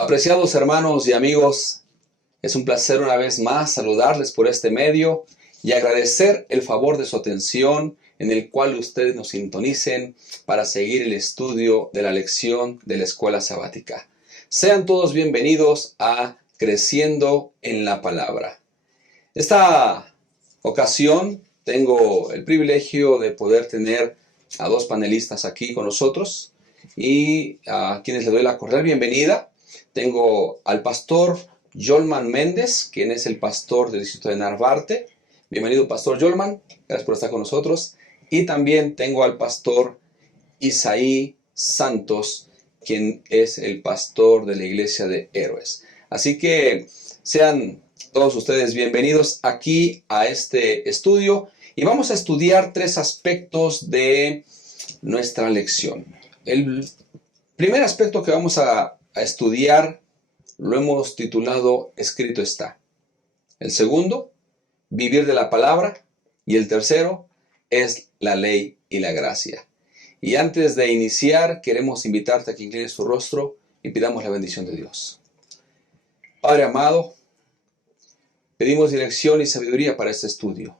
Apreciados hermanos y amigos, es un placer una vez más saludarles por este medio y agradecer el favor de su atención en el cual ustedes nos sintonicen para seguir el estudio de la lección de la escuela sabática. Sean todos bienvenidos a Creciendo en la Palabra. Esta ocasión tengo el privilegio de poder tener a dos panelistas aquí con nosotros y a quienes les doy la cordial bienvenida. Tengo al pastor Yolman Méndez, quien es el pastor del distrito de Narvarte. Bienvenido, pastor Yolman, gracias por estar con nosotros. Y también tengo al pastor Isaí Santos, quien es el pastor de la iglesia de Héroes. Así que sean todos ustedes bienvenidos aquí a este estudio y vamos a estudiar tres aspectos de nuestra lección. El primer aspecto que vamos a estudiar lo hemos titulado Escrito está. El segundo, vivir de la palabra. Y el tercero es la ley y la gracia. Y antes de iniciar, queremos invitarte a que inclines tu rostro y pidamos la bendición de Dios. Padre amado, pedimos dirección y sabiduría para este estudio.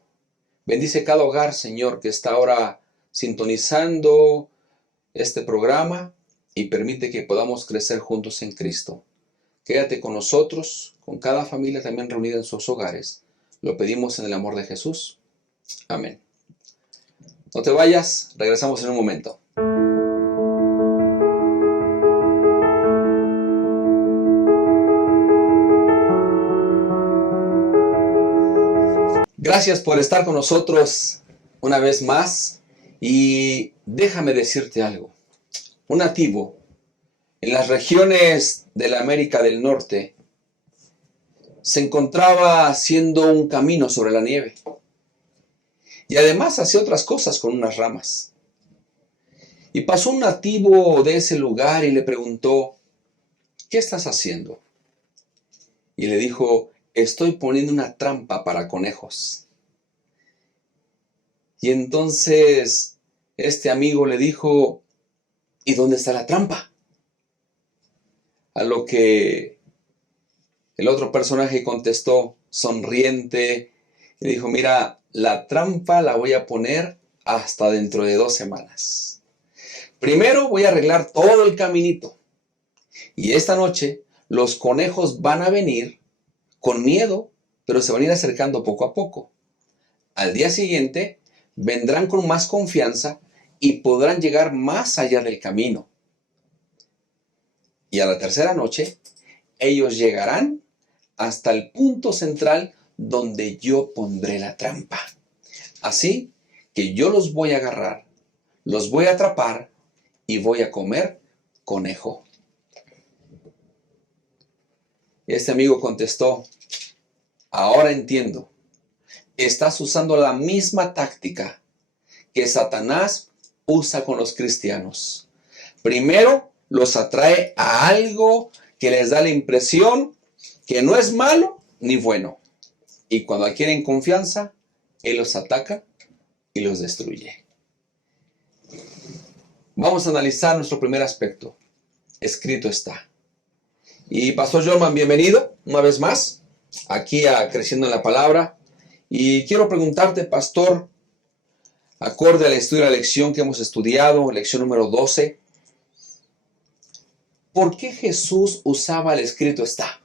Bendice cada hogar, Señor, que está ahora sintonizando este programa y permite que podamos crecer juntos en Cristo. Quédate con nosotros, con cada familia también reunida en sus hogares. Lo pedimos en el amor de Jesús. Amén. No te vayas, regresamos en un momento. Gracias por estar con nosotros una vez más y déjame decirte algo. Un nativo en las regiones de la América del Norte se encontraba haciendo un camino sobre la nieve y además hacía otras cosas con unas ramas. Y pasó un nativo de ese lugar y le preguntó, ¿qué estás haciendo? Y le dijo, estoy poniendo una trampa para conejos. Y entonces este amigo le dijo, ¿y dónde está la trampa? A lo que el otro personaje contestó, sonriente, y dijo, mira, la trampa la voy a poner hasta dentro de 2 semanas. Primero voy a arreglar todo el caminito. Y esta noche los conejos van a venir con miedo, pero se van a ir acercando poco a poco. Al día siguiente vendrán con más confianza y podrán llegar más allá del camino. Y a la tercera noche, ellos llegarán hasta el punto central donde yo pondré la trampa. Así que yo los voy a agarrar, los voy a atrapar y voy a comer conejo. Este amigo contestó, ahora entiendo, estás usando la misma táctica que Satanás usa con los cristianos. Primero los atrae a algo que les da la impresión que no es malo ni bueno. Y cuando adquieren confianza, él los ataca y los destruye. Vamos a analizar nuestro primer aspecto. Escrito está. Y Pastor Yolman, bienvenido una vez más aquí a Creciendo en la Palabra. Y quiero preguntarte, Pastor, acorde al estudio de la lección que hemos estudiado, lección número 12, ¿por qué Jesús usaba el escrito está?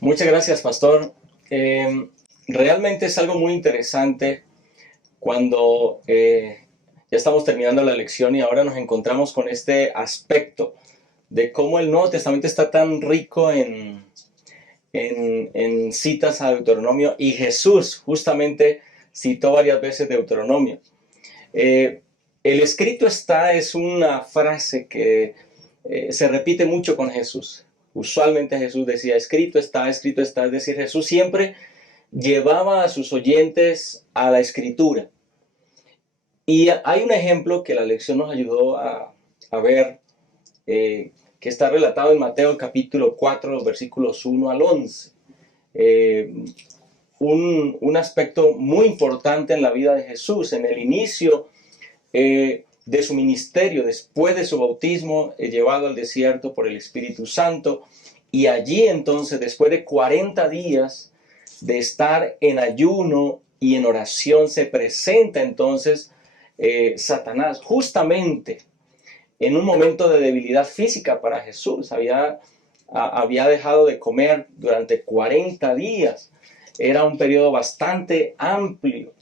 Muchas gracias, pastor. Realmente es algo muy interesante cuando ya estamos terminando la lección y ahora nos encontramos con este aspecto de cómo el Nuevo Testamento está tan rico en citas a Deuteronomio, y Jesús justamente citó varias veces Deuteronomio. El escrito está es una frase que se repite mucho con Jesús. Usualmente Jesús decía, escrito está, es decir, Jesús siempre llevaba a sus oyentes a la escritura. Y hay un ejemplo que la lección nos ayudó a ver, que está relatado en Mateo capítulo 4, los versículos 1 al 11. Un aspecto muy importante en la vida de Jesús. En el inicio, de su ministerio, después de su bautismo, llevado al desierto por el Espíritu Santo. Y allí entonces, después de 40 días de estar en ayuno y en oración, se presenta entonces Satanás, justamente en un momento de debilidad física para Jesús. Había dejado de comer durante 40 días. Era un periodo bastante amplio.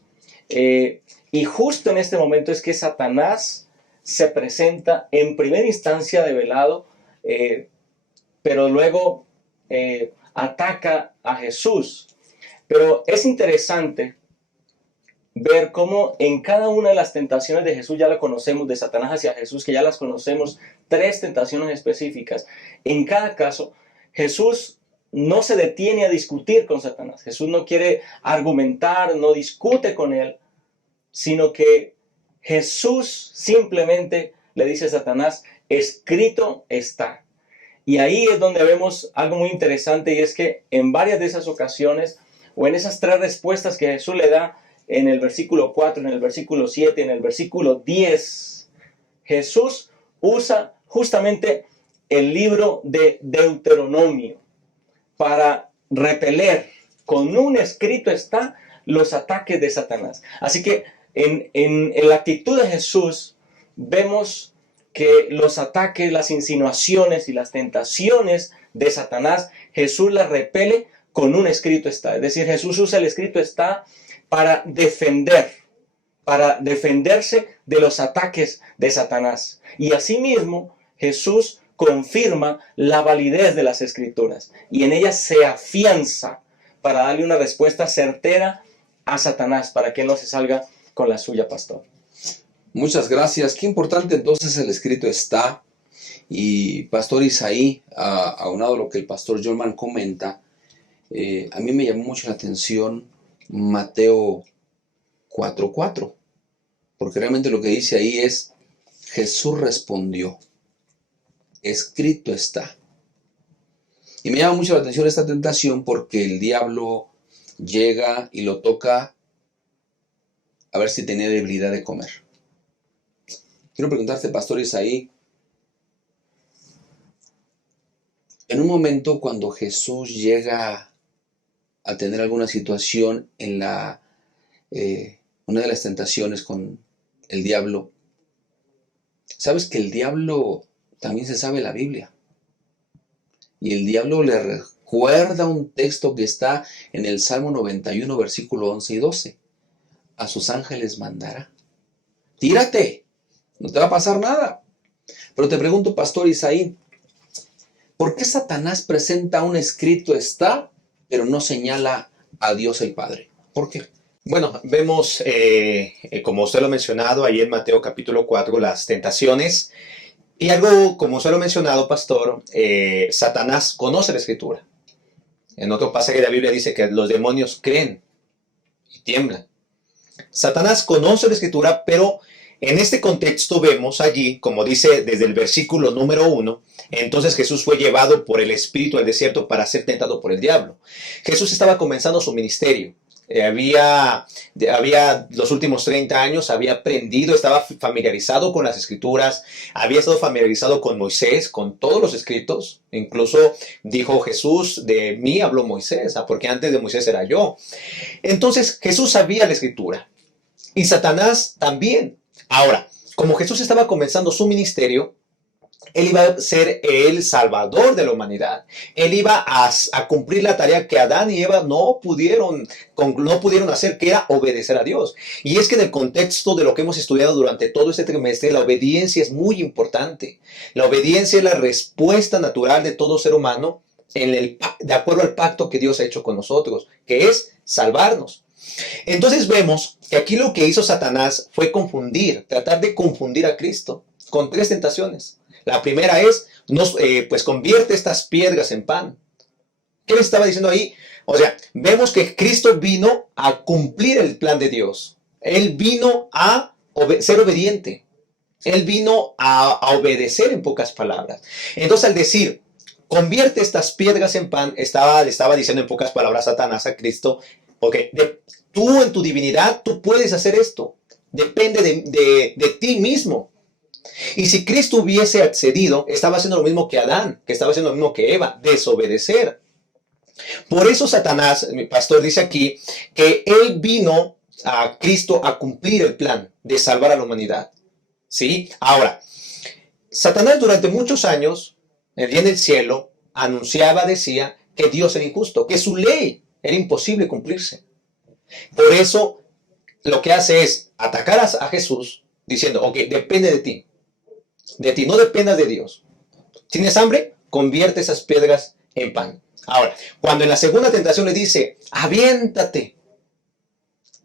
Y justo en este momento es que Satanás se presenta en primera instancia develado, pero luego ataca a Jesús. Pero es interesante ver cómo en cada una de las tentaciones de Jesús, ya la conocemos, de Satanás hacia Jesús, que ya las conocemos, 3 tentaciones específicas. En cada caso, Jesús no se detiene a discutir con Satanás. Jesús no quiere argumentar, no discute con él, sino que Jesús simplemente le dice a Satanás, escrito está. Y ahí es donde vemos algo muy interesante, y es que en varias de esas ocasiones, o en esas 3 respuestas que Jesús le da, en el versículo 4, en el versículo 7, en el versículo 10, Jesús usa justamente el libro de Deuteronomio para repeler, con un escrito está, los ataques de Satanás. Así que en la actitud de Jesús vemos que los ataques, las insinuaciones y las tentaciones de Satanás, Jesús las repele con un escrito está. Es decir, Jesús usa el escrito está para defenderse de los ataques de Satanás. Y asimismo, Jesús confirma la validez de las Escrituras y en ellas se afianza para darle una respuesta certera a Satanás, para que él no se salga con la suya, pastor. Muchas gracias. Qué importante entonces el escrito está. Y pastor Isaí, aunado a lo que el pastor Jorman comenta, a mí me llamó mucho la atención Mateo 4:4, porque realmente lo que dice ahí es, Jesús respondió, escrito está. Y me llama mucho la atención esta tentación porque el diablo llega y lo toca a ver si tenía debilidad de comer. Quiero preguntarte, pastor Isaí, en un momento cuando Jesús llega a tener alguna situación en una de las tentaciones con el diablo, sabes que el diablo también se sabe la Biblia. Y el diablo le recuerda un texto que está en el Salmo 91, versículo 11 y 12. A sus ángeles mandará. Tírate, no te va a pasar nada. Pero te pregunto, pastor Isaí, ¿por qué Satanás presenta un escrito está, pero no señala a Dios el Padre? ¿Por qué? Bueno, vemos, como usted lo ha mencionado, ahí en Mateo capítulo 4, las tentaciones. Y algo, como usted lo ha mencionado, pastor, Satanás conoce la Escritura. En otro pasaje de la Biblia dice que los demonios creen y tiemblan. Satanás conoce la Escritura, pero en este contexto vemos allí, como dice desde el versículo número 1, entonces Jesús fue llevado por el Espíritu al desierto para ser tentado por el diablo. Jesús estaba comenzando su ministerio. Había los últimos 30 años, había aprendido, estaba familiarizado con las Escrituras, había estado familiarizado con Moisés, con todos los escritos. Incluso dijo Jesús, de mí habló Moisés, porque antes de Moisés era yo. Entonces Jesús sabía la Escritura y Satanás también. Ahora, como Jesús estaba comenzando su ministerio, Él iba a ser el salvador de la humanidad. Él iba a cumplir la tarea que Adán y Eva no pudieron hacer, que era obedecer a Dios. Y es que en el contexto de lo que hemos estudiado durante todo este trimestre, la obediencia es muy importante. La obediencia es la respuesta natural de todo ser humano de acuerdo al pacto que Dios ha hecho con nosotros, que es salvarnos. Entonces vemos que aquí lo que hizo Satanás fue tratar de confundir a Cristo con 3 tentaciones. La primera es, pues convierte estas piedras en pan. ¿Qué le estaba diciendo ahí? O sea, vemos que Cristo vino a cumplir el plan de Dios. Él vino a ser obediente. Él vino a obedecer, en pocas palabras. Entonces, al decir, convierte estas piedras en pan, le estaba diciendo en pocas palabras Satanás a Cristo, porque tú en tu divinidad, tú puedes hacer esto. Depende de ti mismo. Y si Cristo hubiese accedido, estaba haciendo lo mismo que Adán, que estaba haciendo lo mismo que Eva, desobedecer. Por eso Satanás, mi pastor dice aquí, que él vino a Cristo a cumplir el plan de salvar a la humanidad. ¿Sí? Ahora, Satanás durante muchos años, el día en el cielo, anunciaba, decía, que Dios era injusto, que su ley era imposible cumplirse. Por eso, lo que hace es atacar a Jesús, diciendo, ok, depende de ti. De ti, no dependas de Dios. ¿Tienes hambre? Convierte esas piedras en pan. Ahora, cuando en la segunda tentación le dice, aviéntate.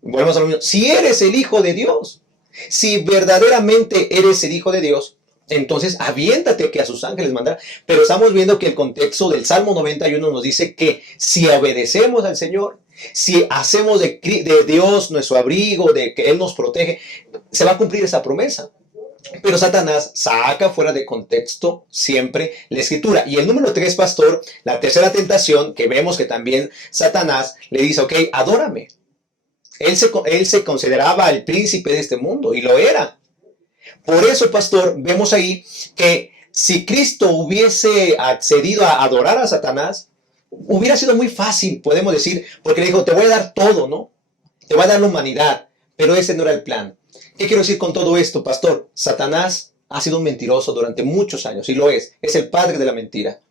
Volvemos a lo mismo. Si eres el Hijo de Dios, si verdaderamente eres el Hijo de Dios, entonces aviéntate que a sus ángeles mandará. Pero estamos viendo que el contexto del Salmo 91 nos dice que si obedecemos al Señor, si hacemos de Dios nuestro abrigo, de que Él nos protege, se va a cumplir esa promesa. Pero Satanás saca fuera de contexto siempre la escritura. Y el número 3, pastor, la tercera tentación, que vemos que también Satanás le dice, ok, adórame. Él se consideraba el príncipe de este mundo, y lo era. Por eso, pastor, vemos ahí que si Cristo hubiese accedido a adorar a Satanás, hubiera sido muy fácil, podemos decir, porque le dijo, te voy a dar todo, ¿no? Te voy a dar la humanidad, pero ese no era el plan. ¿Qué quiero decir con todo esto, pastor? Satanás ha sido un mentiroso durante muchos años, y lo es el padre de la mentira.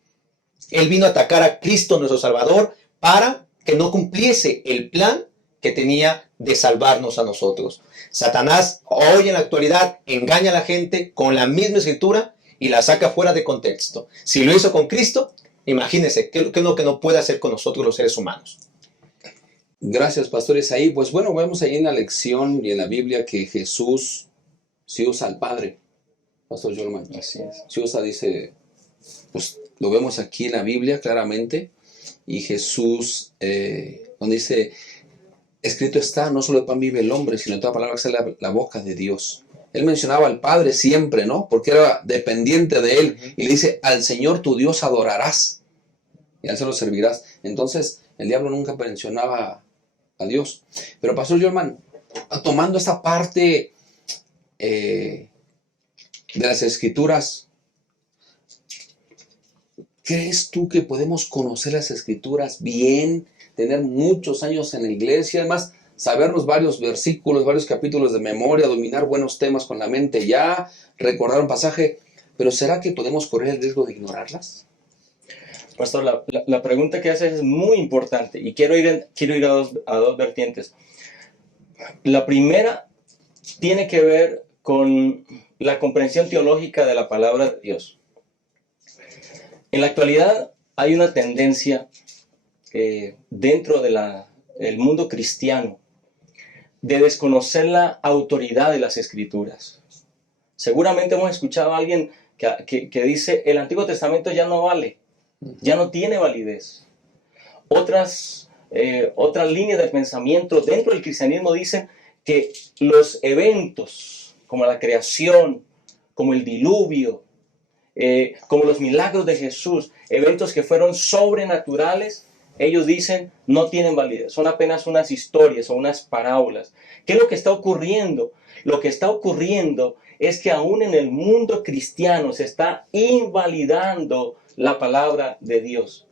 Él vino a atacar a Cristo, nuestro Salvador, para que no cumpliese el plan que tenía de salvarnos a nosotros. Satanás hoy en la actualidad engaña a la gente con la misma escritura y la saca fuera de contexto. Si lo hizo con Cristo, imagínense, ¿qué es lo que no puede hacer con nosotros los seres humanos? Gracias, Pastor Isaí. Pues bueno, vemos ahí en la lección y en la Biblia que Jesús sí usa al Padre. Pastor Jorman. Así es. Sí usa, dice, pues lo vemos aquí en la Biblia claramente. Y Jesús, donde dice, escrito está, no solo de pan vive el hombre, sino de toda palabra que sale la boca de Dios. Él mencionaba al Padre siempre, ¿no? Porque era dependiente de Él. Y le dice, al Señor tu Dios adorarás. Y a Él se lo servirás. Entonces, el diablo nunca mencionaba a Dios. Pero Pastor Jorman, tomando esta parte de las Escrituras, ¿crees tú que podemos conocer las Escrituras bien, tener muchos años en la iglesia, además sabernos varios versículos, varios capítulos de memoria, dominar buenos temas con la mente ya, recordar un pasaje, pero ¿será que podemos correr el riesgo de ignorarlas? Pastor, la pregunta que haces es muy importante y quiero ir a dos vertientes. La primera tiene que ver con la comprensión teológica de la palabra de Dios. En la actualidad hay una tendencia dentro del mundo cristiano de desconocer la autoridad de las Escrituras. Seguramente hemos escuchado a alguien que dice el Antiguo Testamento ya no vale. Ya no tiene validez. Otras líneas de pensamiento dentro del cristianismo dicen que los eventos como la creación, como el diluvio, como los milagros de Jesús, eventos que fueron sobrenaturales, ellos dicen no tienen validez, son apenas unas historias o unas parábolas. ¿Qué es lo que está ocurriendo? Lo que está ocurriendo es que aún en el mundo cristiano se está invalidando la palabra de Dios.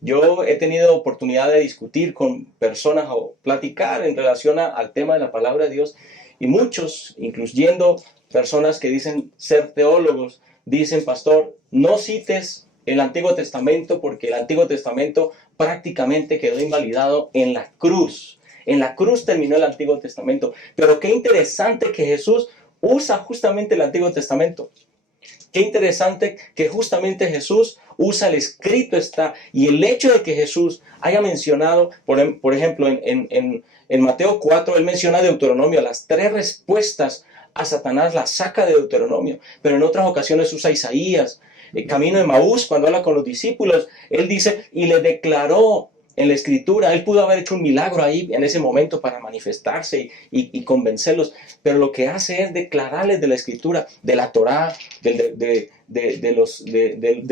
Yo he tenido oportunidad de discutir con personas o platicar en relación al tema de la palabra de Dios, y muchos, incluyendo personas que dicen ser teólogos, dicen, pastor, no cites el Antiguo Testamento porque el Antiguo Testamento prácticamente quedó invalidado en la cruz. En la cruz terminó el Antiguo Testamento. Pero qué interesante que Jesús usa justamente el Antiguo Testamento. Qué interesante que justamente Jesús usa el escrito está, y el hecho de que Jesús haya mencionado, por ejemplo, en Mateo 4, él menciona Deuteronomio, las 3 respuestas a Satanás las saca de Deuteronomio, pero en otras ocasiones usa Isaías. El camino de Maús, cuando habla con los discípulos, él dice, y le declaró en la Escritura. Él pudo haber hecho un milagro ahí en ese momento para manifestarse y convencerlos, pero lo que hace es declararles de la Escritura, de la Torá, de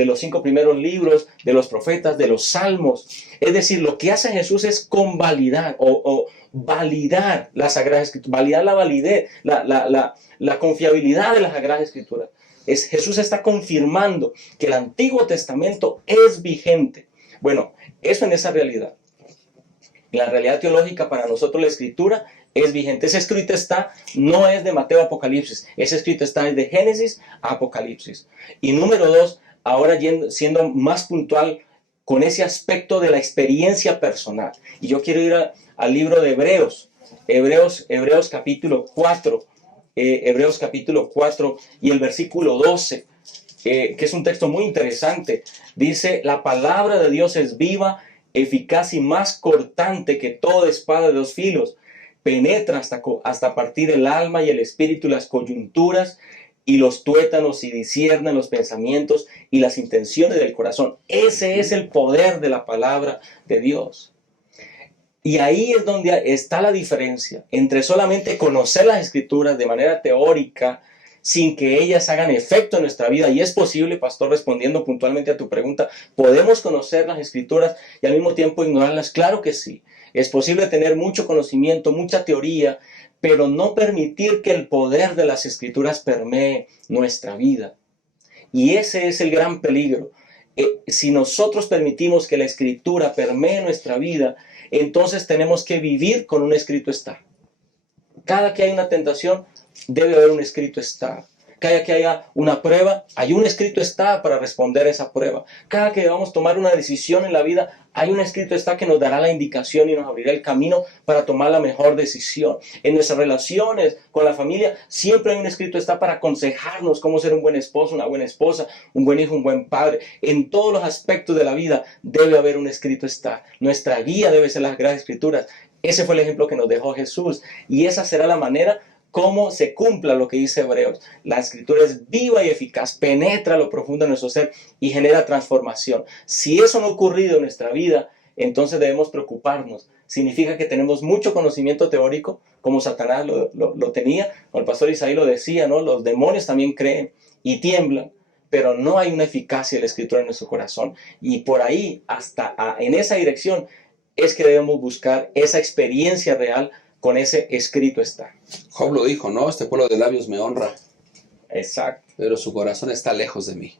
los 5 primeros libros, de los profetas, de los salmos. Es decir, lo que hace Jesús es convalidar o validar la Sagrada Escritura, validar la validez, la confiabilidad de las Sagradas Escrituras. Jesús está confirmando que el Antiguo Testamento es vigente. Bueno, eso en esa realidad. En la realidad teológica, para nosotros la Escritura es vigente. Ese escrito está, no es de Mateo a Apocalipsis. Ese escrito está de Génesis a Apocalipsis. Y número 2, ahora siendo más puntual con ese aspecto de la experiencia personal. Y yo quiero ir al libro de Hebreos. Hebreos capítulo 4. Hebreos capítulo 4 y el versículo 12. Que es un texto muy interesante. Dice, la palabra de Dios es viva, eficaz y más cortante que toda espada de 2 filos. Penetra hasta partir el alma y el espíritu y las coyunturas y los tuétanos y discierne los pensamientos y las intenciones del corazón. Ese es el poder de la palabra de Dios. Y ahí es donde está la diferencia entre solamente conocer las Escrituras de manera teórica, sin que ellas hagan efecto en nuestra vida. Y es posible, pastor, respondiendo puntualmente a tu pregunta, ¿podemos conocer las Escrituras y al mismo tiempo ignorarlas? Claro que sí. Es posible tener mucho conocimiento, mucha teoría, pero no permitir que el poder de las Escrituras permee nuestra vida. Y ese es el gran peligro. Si nosotros permitimos que la Escritura permee nuestra vida, entonces tenemos que vivir con un escrito está. Cada que hay una tentación, debe haber un escrito está. Cada que haya una prueba, hay un escrito está para responder a esa prueba. Cada que vamos a tomar una decisión en la vida, hay un escrito está que nos dará la indicación y nos abrirá el camino para tomar la mejor decisión. En nuestras relaciones con la familia, siempre hay un escrito está para aconsejarnos cómo ser un buen esposo, una buena esposa, un buen hijo, un buen padre. En todos los aspectos de la vida debe haber un escrito está. Nuestra guía debe ser las Sagradas Escrituras. Ese fue el ejemplo que nos dejó Jesús. Y esa será la manera cómo se cumpla lo que dice Hebreos. La Escritura es viva y eficaz, penetra lo profundo de nuestro ser y genera transformación. Si eso no ha ocurrido en nuestra vida, entonces debemos preocuparnos. Significa que tenemos mucho conocimiento teórico, como Satanás lo tenía, como el pastor Isaí lo decía, ¿no? Los demonios también creen y tiemblan, pero no hay una eficacia de la Escritura en nuestro corazón. Y por ahí, en esa dirección, es que debemos buscar esa experiencia real con ese escrito está. Job lo dijo, ¿no? Este pueblo de labios me honra. Exacto. Pero su corazón está lejos de mí.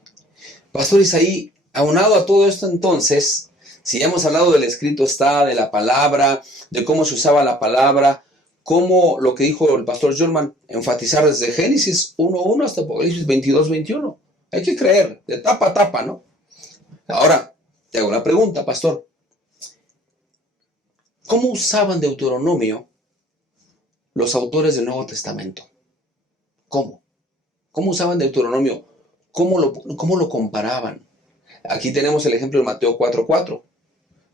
Pastor Isaí, aunado a todo esto entonces, si ya hemos hablado del escrito está, de la palabra, de cómo se usaba la palabra, cómo lo que dijo el pastor Jorman, enfatizar desde Génesis 1:1 hasta Apocalipsis 22:21. Hay que creer, de tapa a tapa, ¿no? Ahora, te hago una pregunta, pastor. ¿Cómo usaban Deuteronomio los autores del Nuevo Testamento? ¿Cómo? ¿Cómo usaban Deuteronomio? ¿Cómo lo comparaban? Aquí tenemos el ejemplo de Mateo 4:4.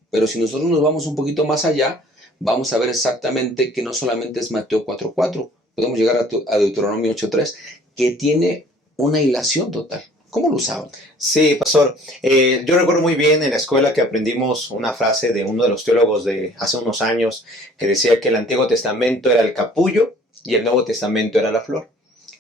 Pero si nosotros nos vamos un poquito más allá, vamos a ver exactamente que no solamente es Mateo 4:4. Podemos llegar a Deuteronomio 8:3, que tiene una hilación total. ¿Cómo lo usaban? Sí, pastor. Yo recuerdo muy bien en la escuela que aprendimos una frase de uno de los teólogos de hace unos años que decía que el Antiguo Testamento era el capullo y el Nuevo Testamento era la flor,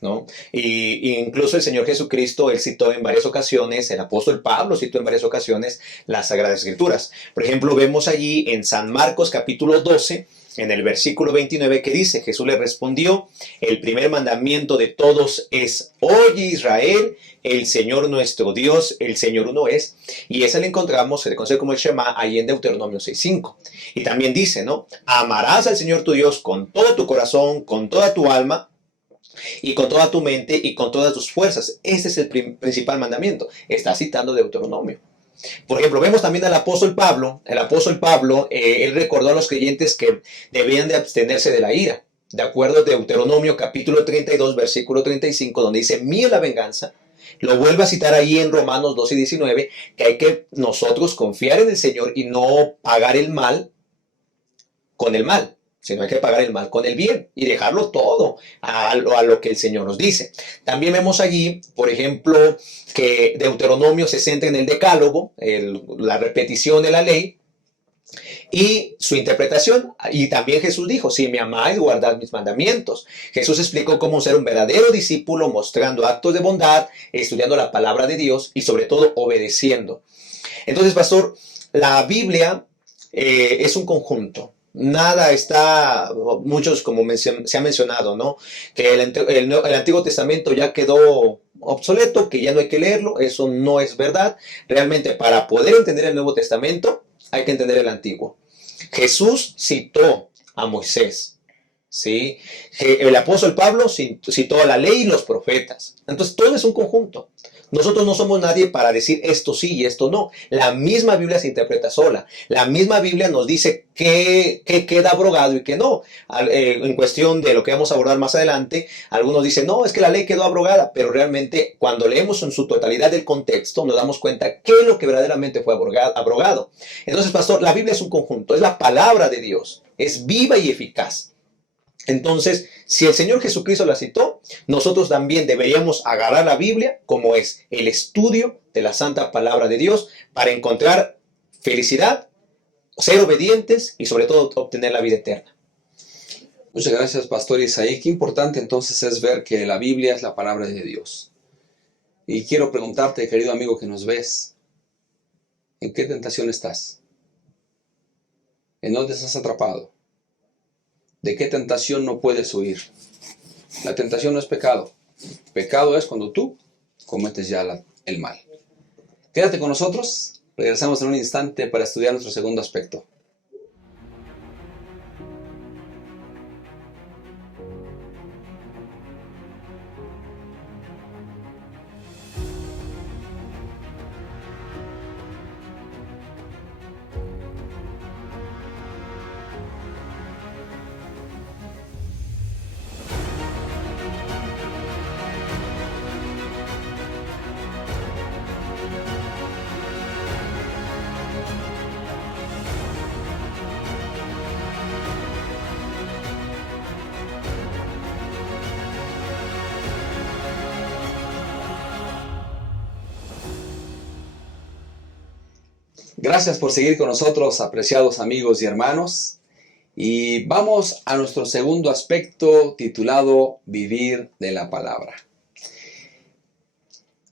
¿no? Y incluso el Señor Jesucristo, él citó en varias ocasiones, el apóstol Pablo citó en varias ocasiones las Sagradas Escrituras. Por ejemplo, vemos allí en San Marcos capítulo 12, en el versículo 29, que dice, Jesús le respondió, el primer mandamiento de todos es, oye Israel, el Señor nuestro Dios, el Señor uno es. Y esa la encontramos, se le conoce como el Shema, ahí en Deuteronomio 6:5. Y también dice, ¿no? Amarás al Señor tu Dios con todo tu corazón, con toda tu alma, y con toda tu mente y con todas tus fuerzas. Ese es el principal mandamiento. Está citando Deuteronomio. Por ejemplo, vemos también al apóstol Pablo. El apóstol Pablo, él recordó a los creyentes que debían de abstenerse de la ira. De acuerdo a Deuteronomio capítulo 32, versículo 35, donde dice, mía la venganza. Lo vuelve a citar ahí en Romanos 12:19, que hay que nosotros confiar en el Señor y no pagar el mal con el mal, sino hay que pagar el mal con el bien y dejarlo todo a lo que el Señor nos dice. También vemos allí, por ejemplo, que Deuteronomio se centra en el decálogo, la repetición de la ley, Y su interpretación, y también Jesús dijo, si me amáis, guardad mis mandamientos. Jesús explicó cómo ser un verdadero discípulo, mostrando actos de bondad, estudiando la palabra de Dios y sobre todo obedeciendo. Entonces, pastor, la Biblia es un conjunto. Nada está, muchos como se ha mencionado, ¿no? Que el Antiguo Testamento ya quedó obsoleto, que ya no hay que leerlo. Eso no es verdad. Realmente, para poder entender el Nuevo Testamento, hay que entender el Antiguo. Jesús citó a Moisés, ¿sí? El apóstol Pablo citó la ley y los profetas. Entonces, todo es un conjunto. Nosotros no somos nadie para decir esto sí y esto no. La misma Biblia se interpreta sola. La misma Biblia nos dice qué queda abrogado y qué no. En cuestión de lo que vamos a abordar más adelante, algunos dicen, no, es que la ley quedó abrogada, pero realmente cuando leemos en su totalidad el contexto, nos damos cuenta qué es lo que verdaderamente fue abrogado. Entonces, pastor, la Biblia es un conjunto, es la palabra de Dios, es viva y eficaz. Entonces, si el Señor Jesucristo la citó, nosotros también deberíamos agarrar la Biblia como es el estudio de la santa palabra de Dios para encontrar felicidad, ser obedientes y sobre todo obtener la vida eterna. Muchas gracias, Pastor Isaí. Qué importante entonces es ver que la Biblia es la palabra de Dios. Y quiero preguntarte, querido amigo que nos ves, ¿en qué tentación estás? ¿En dónde estás atrapado? ¿De qué tentación no puedes huir? La tentación no es pecado. Pecado es cuando tú cometes ya el mal. Quédate con nosotros. Regresamos en un instante para estudiar nuestro segundo aspecto. Gracias por seguir con nosotros, apreciados amigos y hermanos. Y vamos a nuestro segundo aspecto titulado Vivir de la Palabra.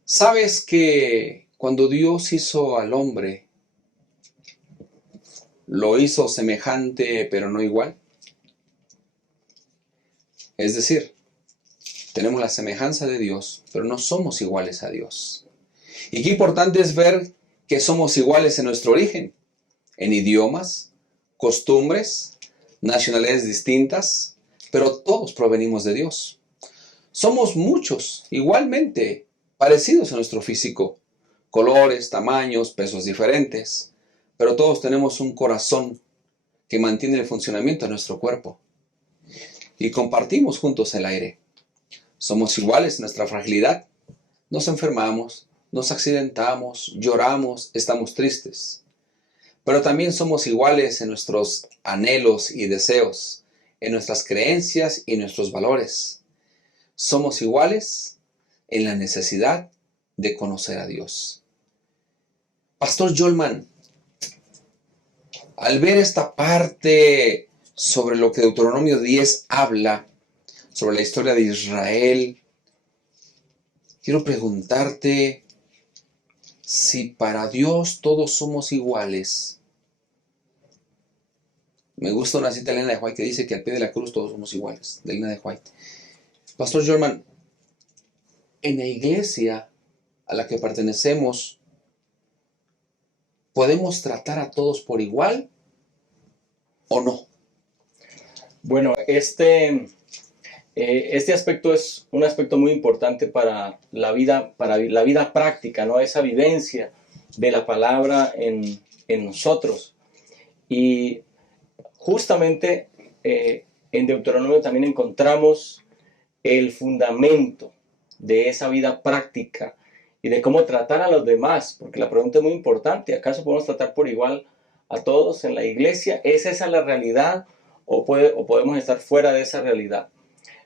¿Sabes que cuando Dios hizo al hombre, lo hizo semejante pero no igual? Es decir, tenemos la semejanza de Dios, pero no somos iguales a Dios. Y qué importante es ver que somos iguales en nuestro origen, en idiomas, costumbres, nacionalidades distintas, pero todos provenimos de Dios. Somos muchos, igualmente, parecidos en nuestro físico, colores, tamaños, pesos diferentes, pero todos tenemos un corazón que mantiene el funcionamiento de nuestro cuerpo. Y compartimos juntos el aire. Somos iguales en nuestra fragilidad. Nos enfermamos, nos accidentamos, lloramos, estamos tristes. Pero también somos iguales en nuestros anhelos y deseos, en nuestras creencias y nuestros valores. Somos iguales en la necesidad de conocer a Dios. Pastor Jolman, al ver esta parte sobre lo que Deuteronomio 10 habla, sobre la historia de Israel, quiero preguntarte si para Dios todos somos iguales. Me gusta una cita de Elena de White que dice que al pie de la cruz todos somos iguales, de Elena de White. Pastor Jorman, en la iglesia a la que pertenecemos, ¿podemos tratar a todos por igual o no? Bueno, este aspecto es un aspecto muy importante para la vida práctica, ¿no? Esa vivencia de la palabra en nosotros. Y justamente en Deuteronomio también encontramos el fundamento de esa vida práctica y de cómo tratar a los demás, porque la pregunta es muy importante: ¿acaso podemos tratar por igual a todos en la iglesia? ¿Es esa la realidad o podemos estar fuera de esa realidad?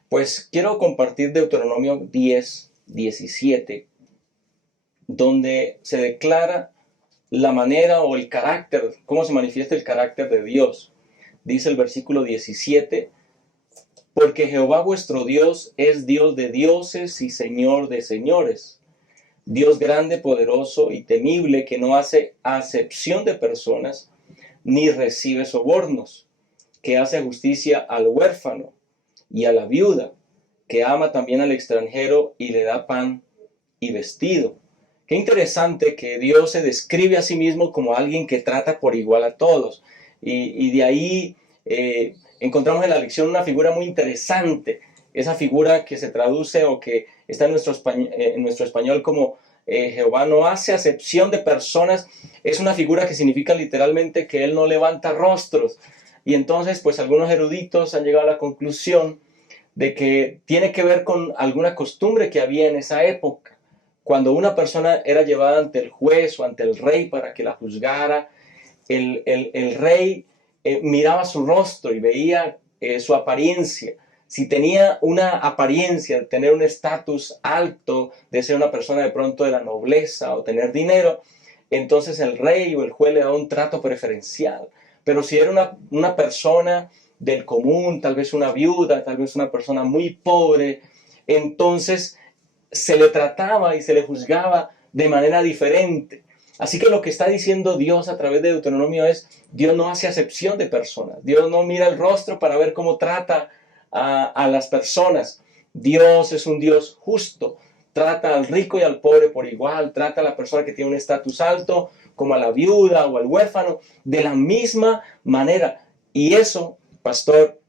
Pues quiero compartir Deuteronomio 10, 17, donde se declara la manera o el carácter, cómo se manifiesta el carácter de Dios. Dice el versículo 17, porque Jehová vuestro Dios es Dios de dioses y Señor de señores, Dios grande, poderoso y temible, que no hace acepción de personas, ni recibe sobornos, que hace justicia al huérfano y a la viuda, que ama también al extranjero y le da pan y vestido. Qué interesante que Dios se describe a sí mismo como alguien que trata por igual a todos. Y de ahí encontramos en la lección una figura muy interesante, esa figura que se traduce o que está en nuestro español como Jehová no hace acepción de personas. Es una figura que significa literalmente que Él no levanta rostros. Y entonces, pues algunos eruditos han llegado a la conclusión de que tiene que ver con alguna costumbre que había en esa época. Cuando una persona era llevada ante el juez o ante el rey para que la juzgara, el rey miraba su rostro y veía su apariencia. Si tenía una apariencia de tener un estatus alto, de ser una persona de pronto de la nobleza o tener dinero, entonces el rey o el juez le daba un trato preferencial. Pero si era una persona del común, tal vez una viuda, tal vez una persona muy pobre, entonces se le trataba y se le juzgaba de manera diferente. Así que lo que está diciendo Dios a través de Deuteronomio es, Dios no hace acepción de personas, Dios no mira el rostro para ver cómo trata a las personas. Dios es un Dios justo, trata al rico y al pobre por igual, trata a la persona que tiene un estatus alto como a la viuda o al huérfano de la misma manera. Y eso, Pastor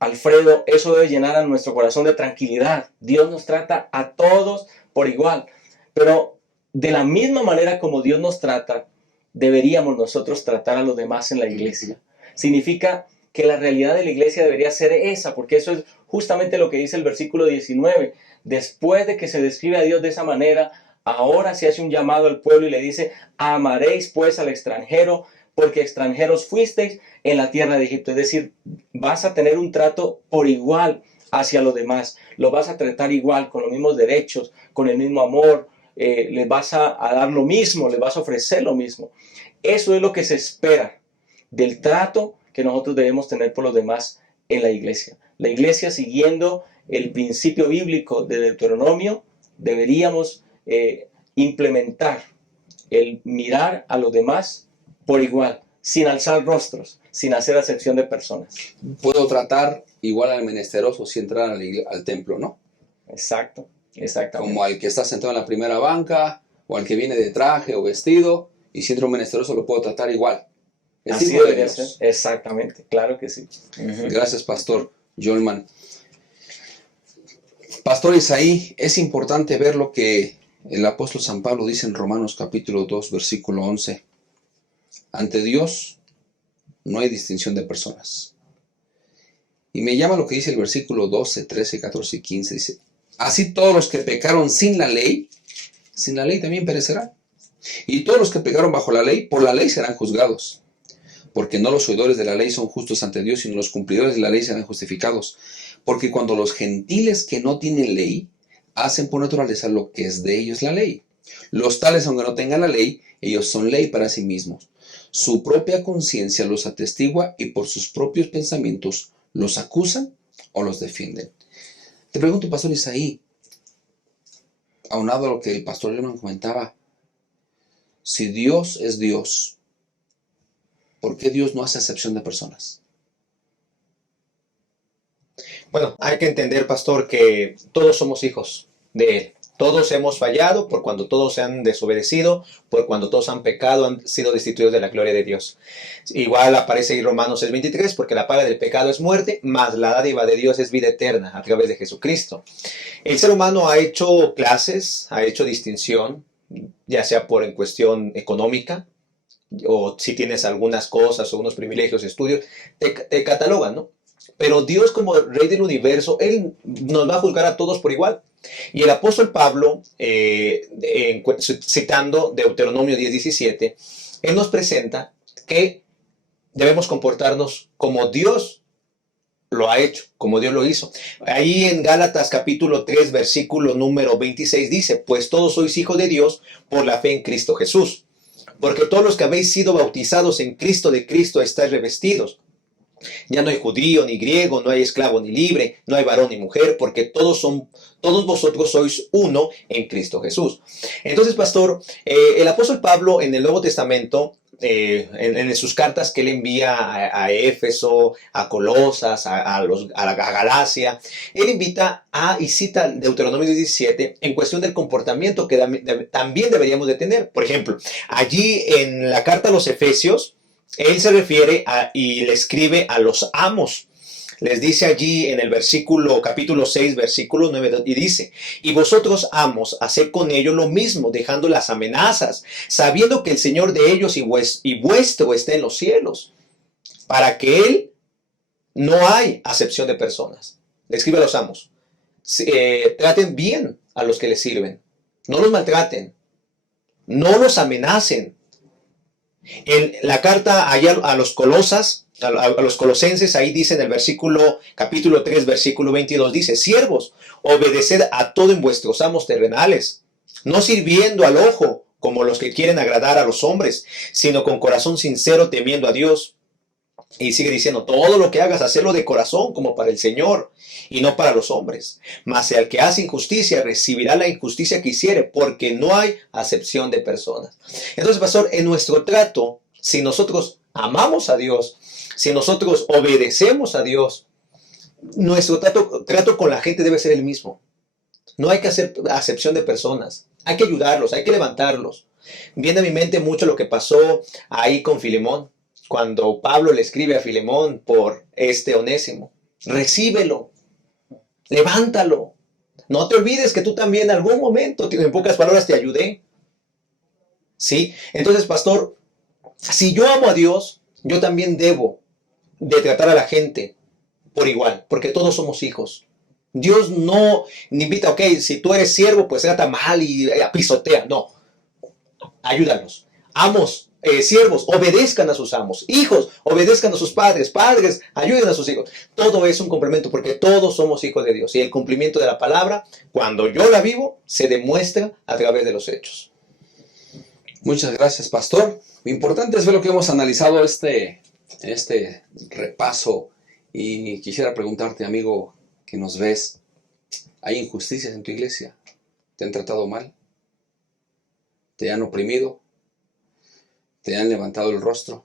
Alfredo, eso debe llenar a nuestro corazón de tranquilidad. Dios nos trata a todos por igual, pero de la misma manera como Dios nos trata, deberíamos nosotros tratar a los demás en la iglesia. Significa que la realidad de la iglesia debería ser esa, porque eso es justamente lo que dice el versículo 19. Después de que se describe a Dios de esa manera, ahora se hace un llamado al pueblo y le dice, amaréis pues al extranjero, porque extranjeros fuisteis en la tierra de Egipto. Es decir, vas a tener un trato por igual hacia los demás, lo vas a tratar igual, con los mismos derechos, con el mismo amor, les vas a dar lo mismo, les vas a ofrecer lo mismo. Eso es lo que se espera del trato que nosotros debemos tener por los demás en la iglesia. La iglesia, siguiendo el principio bíblico de Deuteronomio, deberíamos implementar el mirar a los demás por igual, sin alzar rostros, sin hacer acepción de personas. Puedo tratar igual al menesteroso si entrar al templo, ¿no? Exacto, exactamente. Como al que está sentado en la primera banca, o al que viene de traje o vestido, y si entra un menesteroso lo puedo tratar igual. Así debería ser, exactamente, claro que sí. Gracias, Pastor Jolman. Pastor Isaí, es importante ver lo que el apóstol San Pablo dice en Romanos capítulo 2, versículo 11. Ante Dios no hay distinción de personas. Y me llama lo que dice el versículo 12, 13, 14 y 15. Dice, así todos los que pecaron sin la ley también perecerán. Y todos los que pecaron bajo la ley, por la ley serán juzgados. Porque no los oidores de la ley son justos ante Dios, sino los cumplidores de la ley serán justificados. Porque cuando los gentiles que no tienen ley hacen por naturaleza lo que es de ellos la ley, los tales, aunque no tengan la ley, ellos son ley para sí mismos. Su propia conciencia los atestigua y por sus propios pensamientos los acusan o los defienden. Te pregunto, Pastor Isaí, aunado a lo que el Pastor Herman comentaba, si Dios es Dios, ¿por qué Dios no hace acepción de personas? Bueno, hay que entender, pastor, que todos somos hijos de Él. Todos hemos fallado por cuando todos se han desobedecido, por cuando todos han pecado, han sido destituidos de la gloria de Dios. Igual aparece en Romanos 6:23, porque la paga del pecado es muerte, mas la dádiva de Dios es vida eterna a través de Jesucristo. El ser humano ha hecho clases, ha hecho distinción, ya sea por en cuestión económica, o si tienes algunas cosas o unos privilegios, estudios, te catalogan, ¿no? Pero Dios, como Rey del universo, Él nos va a juzgar a todos por igual. Y el apóstol Pablo, citando Deuteronomio 10:17, él nos presenta que debemos comportarnos como Dios lo ha hecho, como Dios lo hizo. Ahí en Gálatas capítulo 3, versículo número 26 dice, pues todos sois hijos de Dios por la fe en Cristo Jesús. porque todos los que habéis sido bautizados en Cristo de Cristo estáis revestidos. Ya no hay judío ni griego, no hay esclavo ni libre, no hay varón ni mujer, porque todos vosotros sois uno en Cristo Jesús. Entonces, pastor, el apóstol Pablo en el Nuevo Testamento, en sus cartas que él envía a Éfeso, a Colosas, a Galacia, él invita y cita Deuteronomio 17 en cuestión del comportamiento que también deberíamos de tener. Por ejemplo, allí en la carta a los Efesios, él se refiere y le escribe a los amos. Les dice allí en el capítulo 6, versículo 9, y dice: y vosotros, amos, haced con ellos lo mismo, dejando las amenazas, sabiendo que el Señor de ellos y vuestro está en los cielos, para que Él no hay acepción de personas. Le escribe a los amos: traten bien a los que les sirven, no los maltraten, no los amenacen. En la carta allá a los Colosas, a los colosenses, ahí dice en el capítulo 3, versículo 22, dice: siervos, obedeced a todo en vuestros amos terrenales, no sirviendo al ojo como los que quieren agradar a los hombres, sino con corazón sincero, temiendo a Dios. Y sigue diciendo: todo lo que hagas, hacelo de corazón como para el Señor y no para los hombres. Mas el que hace injusticia recibirá la injusticia que hiciere, porque no hay acepción de personas. Entonces, pastor, en nuestro trato, si nosotros amamos a Dios, si nosotros obedecemos a Dios, nuestro trato con la gente debe ser el mismo. No hay que hacer acepción de personas. Hay que ayudarlos, hay que levantarlos. Viene a mi mente mucho lo que pasó ahí con Filemón, cuando Pablo le escribe a Filemón por Onésimo. Recíbelo, levántalo. No te olvides que tú también en algún momento, en pocas palabras, te ayudé. ¿Sí? Entonces, pastor, si yo amo a Dios, yo también debo de tratar a la gente por igual, porque todos somos hijos. Dios no invita, ok, si tú eres siervo, pues trata mal y pisotea. No, ayúdalos. Amos, siervos, obedezcan a sus amos. Hijos, obedezcan a sus padres. Padres, ayuden a sus hijos. Todo es un complemento, porque todos somos hijos de Dios. Y el cumplimiento de la palabra, cuando yo la vivo, se demuestra a través de los hechos. Muchas gracias, pastor. Lo importante es ver lo que hemos analizado en este repaso. Y quisiera preguntarte, amigo, que nos ves, ¿hay injusticias en tu iglesia? ¿Te han tratado mal? ¿Te han oprimido? ¿Te han levantado el rostro?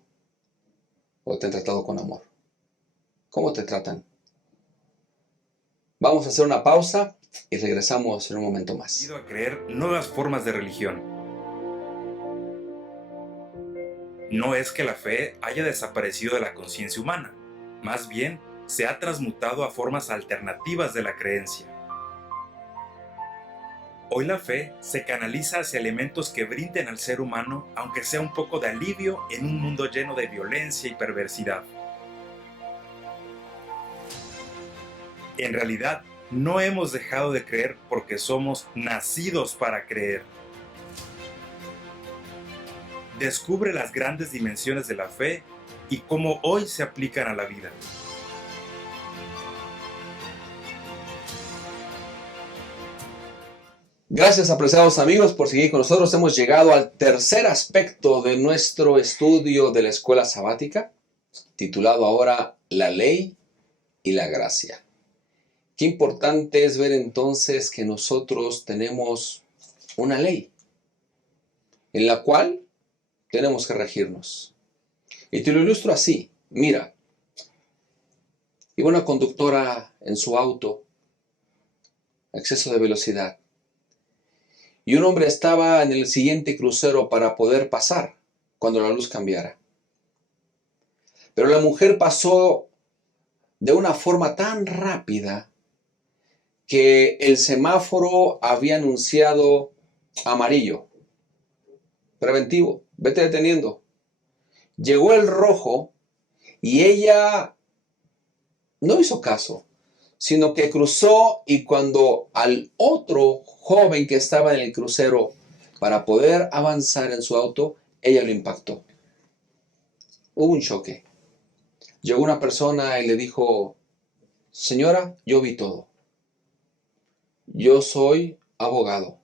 ¿O te han tratado con amor? ¿Cómo te tratan? Vamos a hacer una pausa y regresamos en un momento más. Ido a creer nuevas formas de religión. No es que la fe haya desaparecido de la conciencia humana, más bien se ha transmutado a formas alternativas de la creencia. Hoy la fe se canaliza hacia elementos que brinden al ser humano, aunque sea un poco de alivio en un mundo lleno de violencia y perversidad. En realidad, no hemos dejado de creer porque somos nacidos para creer. Descubre las grandes dimensiones de la fe y cómo hoy se aplican a la vida. Gracias, apreciados amigos, por seguir con nosotros. Hemos llegado al tercer aspecto de nuestro estudio de la escuela sabática, titulado ahora La Ley y la Gracia. Qué importante es ver entonces que nosotros tenemos una ley en la cual tenemos que regirnos. Y te lo ilustro así. Mira, iba una conductora en su auto, exceso de velocidad. Y un hombre estaba en el siguiente crucero para poder pasar cuando la luz cambiara. Pero la mujer pasó de una forma tan rápida que el semáforo había anunciado amarillo. Preventivo, vete deteniendo. Llegó el rojo y ella no hizo caso, sino que cruzó, y cuando al otro joven que estaba en el crucero para poder avanzar en su auto, ella lo impactó. Hubo un choque. Llegó una persona y le dijo: señora, yo vi todo. Yo soy abogado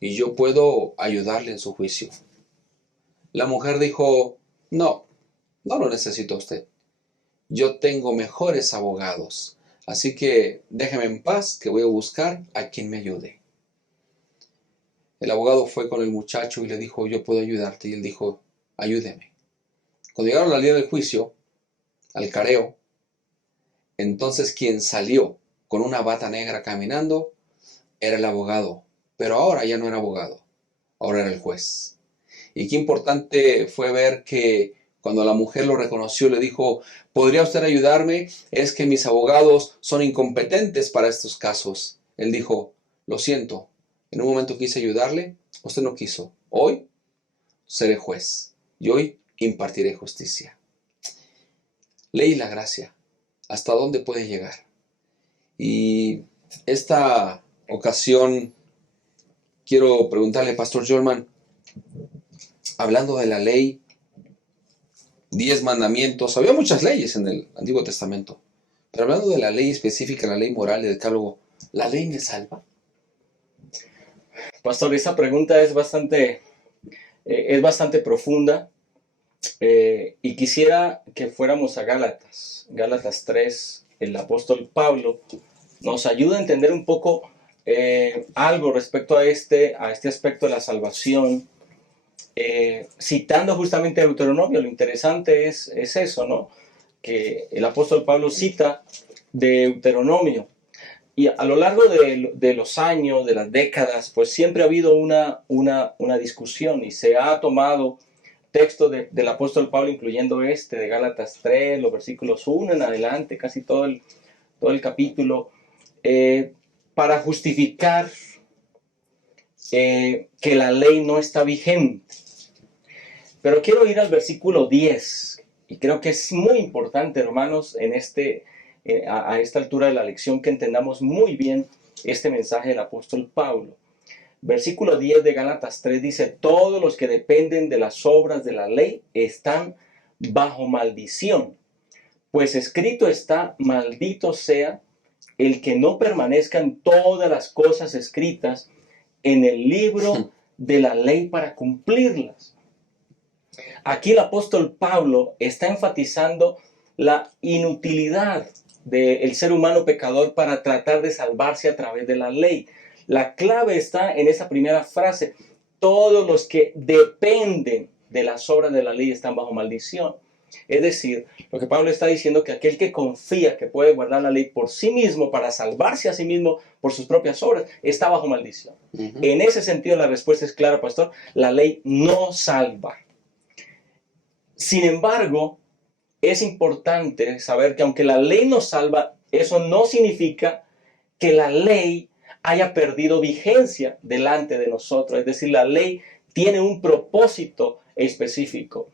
y yo puedo ayudarle en su juicio. La mujer dijo, no, no lo necesito usted. Yo tengo mejores abogados, así que déjeme en paz que voy a buscar a quien me ayude. El abogado fue con el muchacho y le dijo, yo puedo ayudarte. Y él dijo, ayúdeme. Cuando llegaron al día del juicio, al careo, entonces quien salió con una bata negra caminando era el abogado. Pero ahora ya no era abogado, ahora era el juez. Y qué importante fue ver que cuando la mujer lo reconoció, le dijo, ¿podría usted ayudarme? Es que mis abogados son incompetentes para estos casos. Él dijo, lo siento, en un momento quise ayudarle, usted no quiso. Hoy seré juez y hoy impartiré justicia. Ley y la gracia, ¿hasta dónde puede llegar? Y esta ocasión quiero preguntarle, Pastor Jorman, hablando de la ley, 10 mandamientos, había muchas leyes en el Antiguo Testamento, pero hablando de la ley específica, la ley moral, el decálogo, ¿la ley me salva? Pastor, esa pregunta es bastante profunda, y quisiera que fuéramos a Gálatas 3. El apóstol Pablo nos ayuda a entender un poco algo respecto a este aspecto de la salvación, citando justamente a Deuteronomio. Lo interesante es eso, ¿no? Que el apóstol Pablo cita de Deuteronomio. Y a lo largo de los años, de las décadas, pues siempre ha habido una discusión y se ha tomado texto del apóstol Pablo, incluyendo de Gálatas 3, los versículos 1 en adelante, casi todo el capítulo, para justificar que la ley no está vigente. Pero quiero ir al versículo 10, y creo que es muy importante, hermanos, a esta altura de la lección, que entendamos muy bien este mensaje del apóstol Pablo. Versículo 10 de Gálatas 3 dice, todos los que dependen de las obras de la ley están bajo maldición, pues escrito está, maldito sea el que no permanezca en todas las cosas escritas en el libro de la ley para cumplirlas. Aquí el apóstol Pablo está enfatizando la inutilidad del ser humano pecador para tratar de salvarse a través de la ley. La clave está en esa primera frase, todos los que dependen de las obras de la ley están bajo maldición. Es decir, lo que Pablo está diciendo, que aquel que confía que puede guardar la ley por sí mismo, para salvarse a sí mismo por sus propias obras, está bajo maldición. En ese sentido la respuesta es clara, pastor, la ley no salva. Sin embargo, es importante saber que aunque la ley nos salva, eso no significa que la ley haya perdido vigencia delante de nosotros. Es decir, la ley tiene un propósito específico.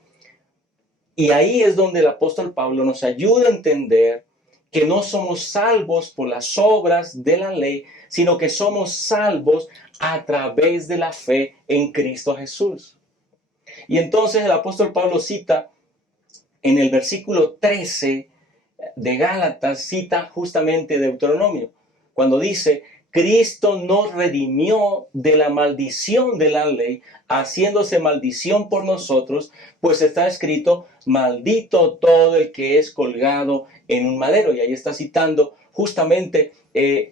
Y ahí es donde el apóstol Pablo nos ayuda a entender que no somos salvos por las obras de la ley, sino que somos salvos a través de la fe en Cristo Jesús. Y entonces el apóstol Pablo cita en el versículo 13 de Gálatas, cita justamente Deuteronomio, cuando dice, Cristo nos redimió de la maldición de la ley, haciéndose maldición por nosotros, pues está escrito, maldito todo el que es colgado en un madero. Y ahí está citando justamente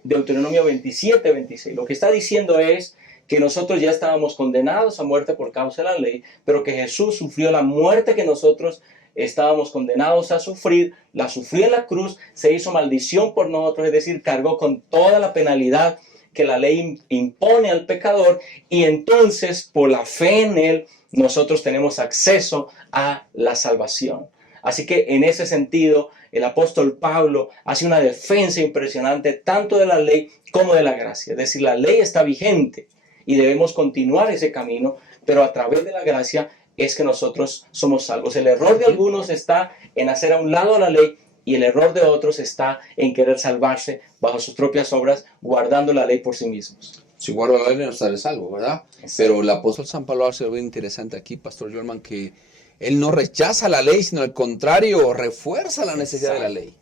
Deuteronomio 27, 26. Lo que está diciendo es que nosotros ya estábamos condenados a muerte por causa de la ley, pero que Jesús sufrió la muerte que nosotros estábamos condenados a sufrir, la sufrió en la cruz, se hizo maldición por nosotros, es decir, cargó con toda la penalidad que la ley impone al pecador, y entonces por la fe en Él nosotros tenemos acceso a la salvación. Así que en ese sentido el apóstol Pablo hace una defensa impresionante tanto de la ley como de la gracia. Es decir, la ley está vigente y debemos continuar ese camino, pero a través de la gracia es que nosotros somos salvos. El error de algunos está en hacer a un lado la ley, y el error de otros está en querer salvarse bajo sus propias obras, guardando la ley por sí mismos. Si guardo la ley no estaré salvo, ¿verdad? Exacto. Pero el apóstol San Pablo hace algo interesante aquí, Pastor Jorman, que él no rechaza la ley, sino al contrario, refuerza la necesidad de la ley.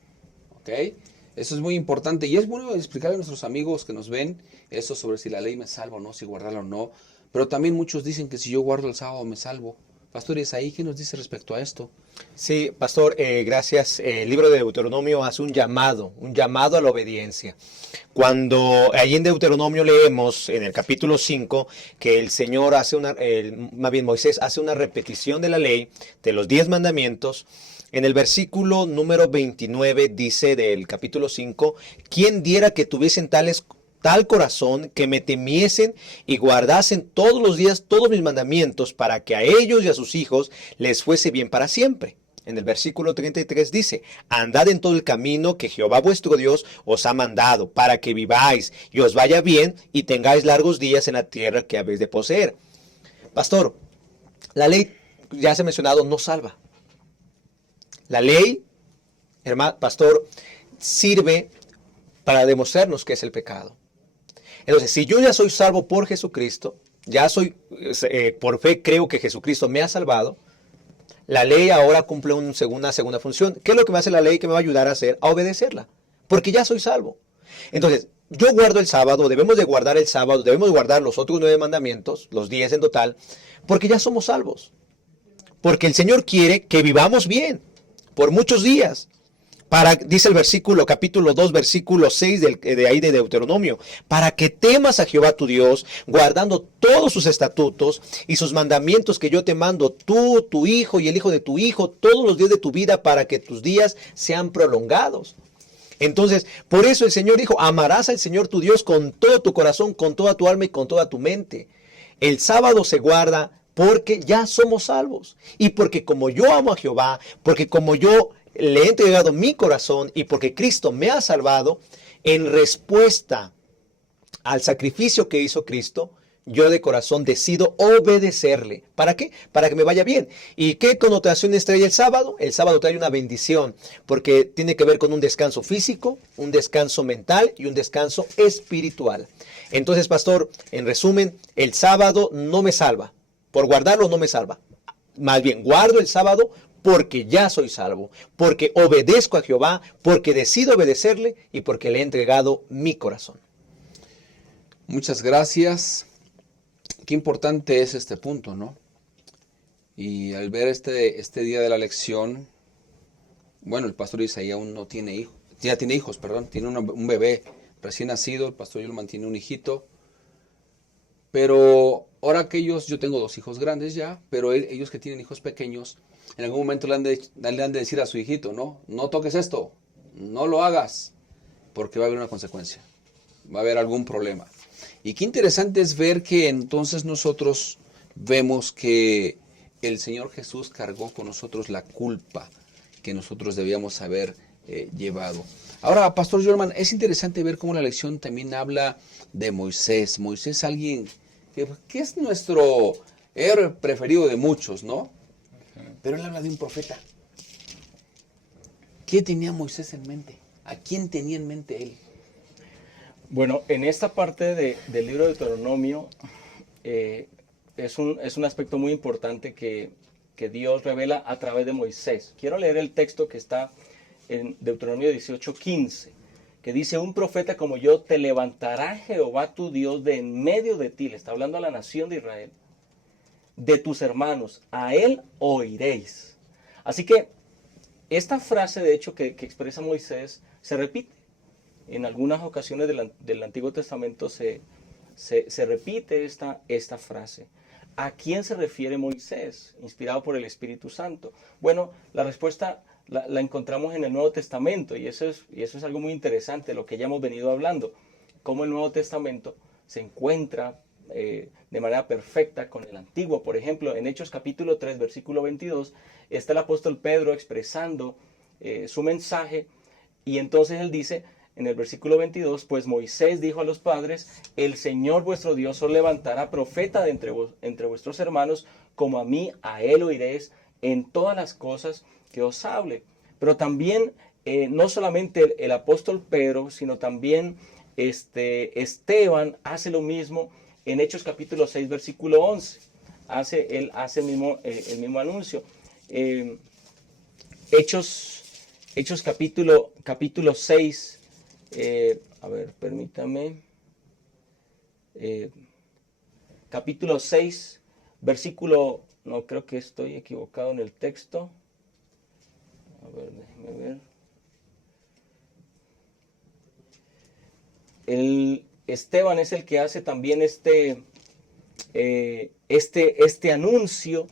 ¿Ok? Eso es muy importante, y es bueno explicarle a nuestros amigos que nos ven eso sobre si la ley me salva o no, si guardarla o no. Pero también muchos dicen que si yo guardo el sábado me salvo. Pastor Isaí, ¿qué nos dice respecto a esto? Sí, pastor, gracias. El libro de Deuteronomio hace un llamado a la obediencia. Cuando ahí en Deuteronomio leemos en el capítulo 5 que el Señor hace más bien Moisés hace una repetición de la ley, de los 10 mandamientos. En el versículo número 29 dice del capítulo 5, ¿quién diera que tuviesen tal corazón que me temiesen y guardasen todos los días todos mis mandamientos para que a ellos y a sus hijos les fuese bien para siempre? En el versículo 33 dice, andad en todo el camino que Jehová vuestro Dios os ha mandado, para que viváis y os vaya bien y tengáis largos días en la tierra que habéis de poseer. Pastor, la ley, ya se ha mencionado, no salva. La ley, hermano, pastor, sirve para demostrarnos qué es el pecado. Entonces, si yo ya soy salvo por Jesucristo, ya soy, por fe creo que Jesucristo me ha salvado, la ley ahora cumple una segunda función. ¿Qué es lo que me hace la ley? Que me va a ayudar a hacer, a obedecerla, porque ya soy salvo. Entonces, yo guardo el sábado, debemos de guardar el sábado, debemos de guardar los otros 9 mandamientos, los 10 en total, porque ya somos salvos. Porque el Señor quiere que vivamos bien, por muchos días. Dice el versículo, capítulo 2, versículo 6 de ahí de Deuteronomio, para que temas a Jehová tu Dios, guardando todos sus estatutos y sus mandamientos que yo te mando, tú, tu hijo y el hijo de tu hijo, todos los días de tu vida, para que tus días sean prolongados. Entonces, por eso el Señor dijo, amarás al Señor tu Dios con todo tu corazón, con toda tu alma y con toda tu mente. El sábado se guarda porque ya somos salvos. Y porque como yo amo a Jehová, porque como yo le he entregado mi corazón y porque Cristo me ha salvado, en respuesta al sacrificio que hizo Cristo, yo de corazón decido obedecerle. ¿Para qué? Para que me vaya bien. ¿Y qué connotaciones trae el sábado? El sábado trae una bendición, porque tiene que ver con un descanso físico, un descanso mental y un descanso espiritual. Entonces, pastor, en resumen, el sábado no me salva. Por guardarlo no me salva. Más bien, guardo el sábado porque ya soy salvo, porque obedezco a Jehová, porque decido obedecerle y porque le he entregado mi corazón. Muchas gracias. Qué importante es este punto, ¿no? Y al ver este día de la lección, bueno, el pastor Isaí aún no tiene hijos, ya tiene hijos, perdón, tiene un bebé recién nacido, el pastor Yolman tiene un hijito, pero ahora que yo tengo 2 hijos grandes ya, pero ellos que tienen hijos pequeños, en algún momento le han de decir a su hijito, no toques esto, no lo hagas, porque va a haber una consecuencia, va a haber algún problema. Y qué interesante es ver que entonces nosotros vemos que el Señor Jesús cargó con nosotros la culpa que nosotros debíamos haber llevado. Ahora, Pastor Jorman, es interesante ver cómo la lección también habla de Moisés. Moisés, alguien que es nuestro héroe preferido de muchos, ¿no? Pero él habla de un profeta. ¿Qué tenía Moisés en mente? ¿A quién tenía en mente él? Bueno, en esta parte del libro de Deuteronomio es un aspecto muy importante que Dios revela a través de Moisés. Quiero leer el texto que está en Deuteronomio 18:15, que dice, un profeta como yo te levantará Jehová tu Dios de en medio de ti, le está hablando a la nación de Israel, de tus hermanos, a él oiréis. Así que esta frase, de hecho, que expresa Moisés, se repite. En algunas ocasiones del Antiguo Testamento se repite esta frase. ¿A quién se refiere Moisés, inspirado por el Espíritu Santo? Bueno, la respuesta la encontramos en el Nuevo Testamento y eso es algo muy interesante, lo que ya hemos venido hablando, cómo el Nuevo Testamento se encuentra de manera perfecta con el Antiguo. Por ejemplo, en Hechos capítulo 3, versículo 22, está el apóstol Pedro expresando su mensaje y entonces él dice, en el versículo 22, pues Moisés dijo a los padres, el Señor vuestro Dios os levantará profeta de entre vuestros hermanos, como a mí, a él oiréis en todas las cosas que os hable. Pero también, no solamente el apóstol Pedro, sino también Esteban hace lo mismo en Hechos capítulo 6, versículo 11. Él hace el mismo anuncio. Hechos capítulo 6, a ver, permítame. Capítulo 6, versículo No, creo que estoy equivocado en el texto. A ver, déjeme ver. Esteban es el que hace también este anuncio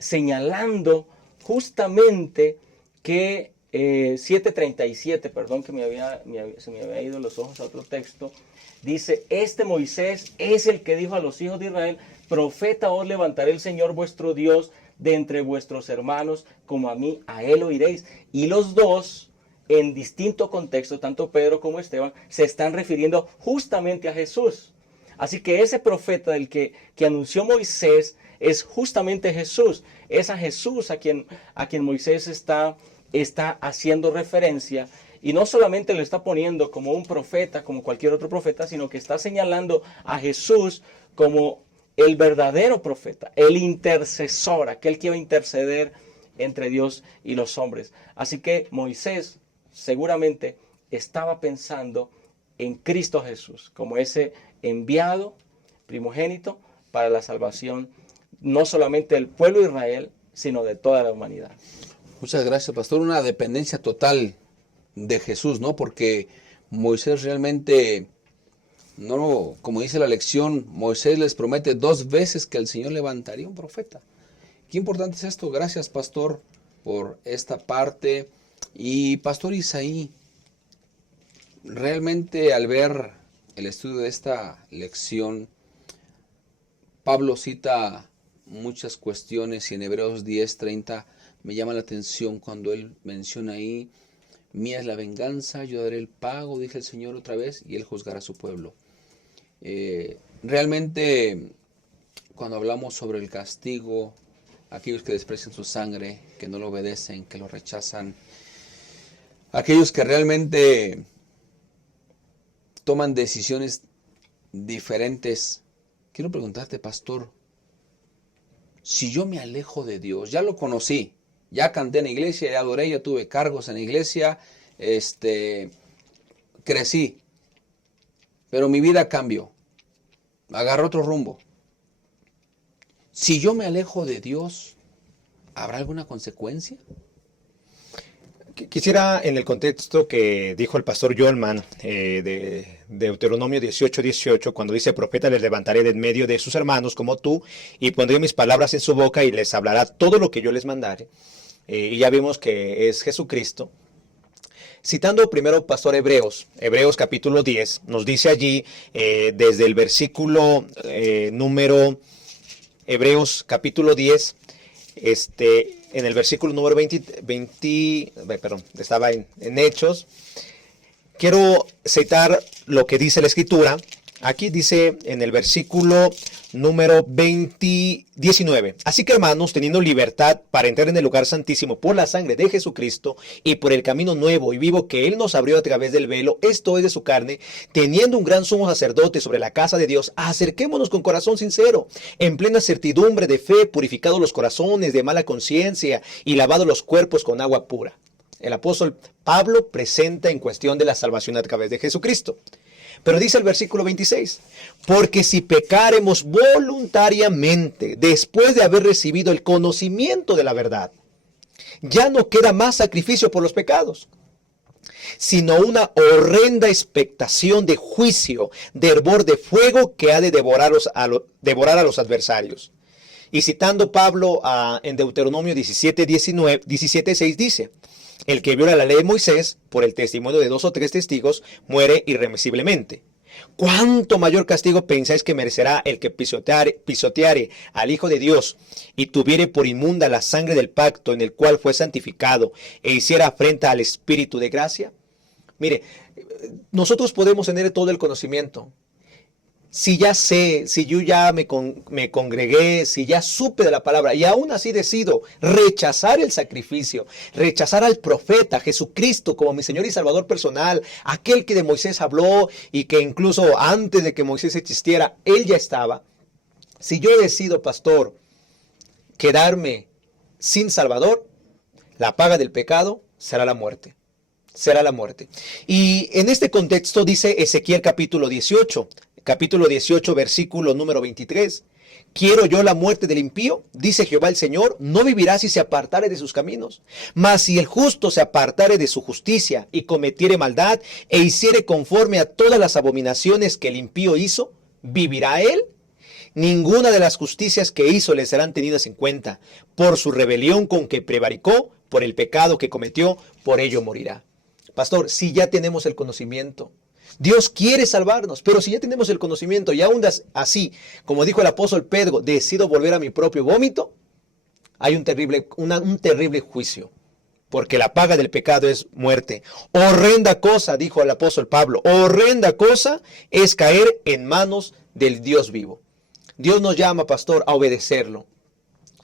señalando justamente que 7:37, perdón que se me había ido los ojos a otro texto, dice, este Moisés es el que dijo a los hijos de Israel, profeta os levantaré el Señor vuestro Dios de entre vuestros hermanos, como a mí, a él oiréis. Y los dos, en distinto contexto, tanto Pedro como Esteban, se están refiriendo justamente a Jesús. Así que ese profeta del que anunció Moisés es justamente Jesús. Es a Jesús a quien Moisés está haciendo referencia. Y no solamente lo está poniendo como un profeta, como cualquier otro profeta, sino que está señalando a Jesús como el verdadero profeta, el intercesor, aquel que iba a interceder entre Dios y los hombres. Así que Moisés seguramente estaba pensando en Cristo Jesús, como ese enviado primogénito para la salvación, no solamente del pueblo de Israel, sino de toda la humanidad. Muchas gracias, pastor. Una dependencia total de Jesús, ¿no? Porque Moisés realmente, no, como dice la lección, Moisés les promete 2 veces que el Señor levantaría un profeta. Qué importante es esto. Gracias, pastor, por esta parte. Y pastor Isaí, realmente al ver el estudio de esta lección, Pablo cita muchas cuestiones y en Hebreos 10:30 me llama la atención cuando él menciona ahí, mía es la venganza, yo daré el pago, dice el Señor otra vez, y él juzgará a su pueblo. Realmente, cuando hablamos sobre el castigo, aquellos que desprecian su sangre, que no lo obedecen, que lo rechazan, aquellos que realmente toman decisiones diferentes, quiero preguntarte, pastor, si yo me alejo de Dios, ya lo conocí, ya canté en la iglesia, ya adoré, ya tuve cargos en la iglesia, crecí, pero mi vida cambió, agarró otro rumbo. Si yo me alejo de Dios, ¿habrá alguna consecuencia? Quisiera, en el contexto que dijo el pastor Yolman de Deuteronomio 18:18, cuando dice, profeta les levantaré de en medio de sus hermanos como tú, y pondré mis palabras en su boca y les hablará todo lo que yo les mandare. Y ya vimos que es Jesucristo. Citando primero pastor Hebreos capítulo 10, nos dice allí, desde el versículo número Hebreos capítulo 10, en el versículo número 20 estaba en Hechos. Quiero citar lo que dice la Escritura. Aquí dice en el versículo número 19. Así que, hermanos, teniendo libertad para entrar en el lugar santísimo por la sangre de Jesucristo y por el camino nuevo y vivo que Él nos abrió a través del velo, esto es de su carne, teniendo un gran sumo sacerdote sobre la casa de Dios, acerquémonos con corazón sincero, en plena certidumbre de fe, purificados los corazones de mala conciencia y lavados los cuerpos con agua pura. El apóstol Pablo presenta en cuestión de la salvación a través de Jesucristo. Pero dice el versículo 26, porque si pecaremos voluntariamente después de haber recibido el conocimiento de la verdad, ya no queda más sacrificio por los pecados, sino una horrenda expectación de juicio, de hervor de fuego que ha de devorar a los adversarios. Y citando Pablo en Deuteronomio 17:6 dice, el que viola la ley de Moisés, por el testimonio de 2 o 3 testigos, muere irremisiblemente. ¿Cuánto mayor castigo pensáis que merecerá el que pisoteare al Hijo de Dios y tuviere por inmunda la sangre del pacto en el cual fue santificado e hiciera afrenta al Espíritu de gracia? Mire, nosotros podemos tener todo el conocimiento. Si ya sé, si yo ya me congregué, si ya supe de la palabra y aún así decido rechazar el sacrificio, rechazar al profeta Jesucristo como mi Señor y Salvador personal, aquel que de Moisés habló y que incluso antes de que Moisés existiera, Él ya estaba. Si yo decido, pastor, quedarme sin Salvador, la paga del pecado será la muerte. Será la muerte. Y en este contexto dice Ezequiel capítulo 18, versículo número 23. ¿Quiero yo la muerte del impío? Dice Jehová el Señor, no vivirá si se apartare de sus caminos. Mas si el justo se apartare de su justicia y cometiere maldad e hiciere conforme a todas las abominaciones que el impío hizo, ¿vivirá él? Ninguna de las justicias que hizo le serán tenidas en cuenta. Por su rebelión con que prevaricó, por el pecado que cometió, por ello morirá. Pastor, si ya tenemos el conocimiento, Dios quiere salvarnos, pero si ya tenemos el conocimiento y aún así, como dijo el apóstol Pedro, decido volver a mi propio vómito, hay un terrible juicio, porque la paga del pecado es muerte. Horrenda cosa, dijo el apóstol Pablo, horrenda cosa es caer en manos del Dios vivo. Dios nos llama, pastor, a obedecerlo.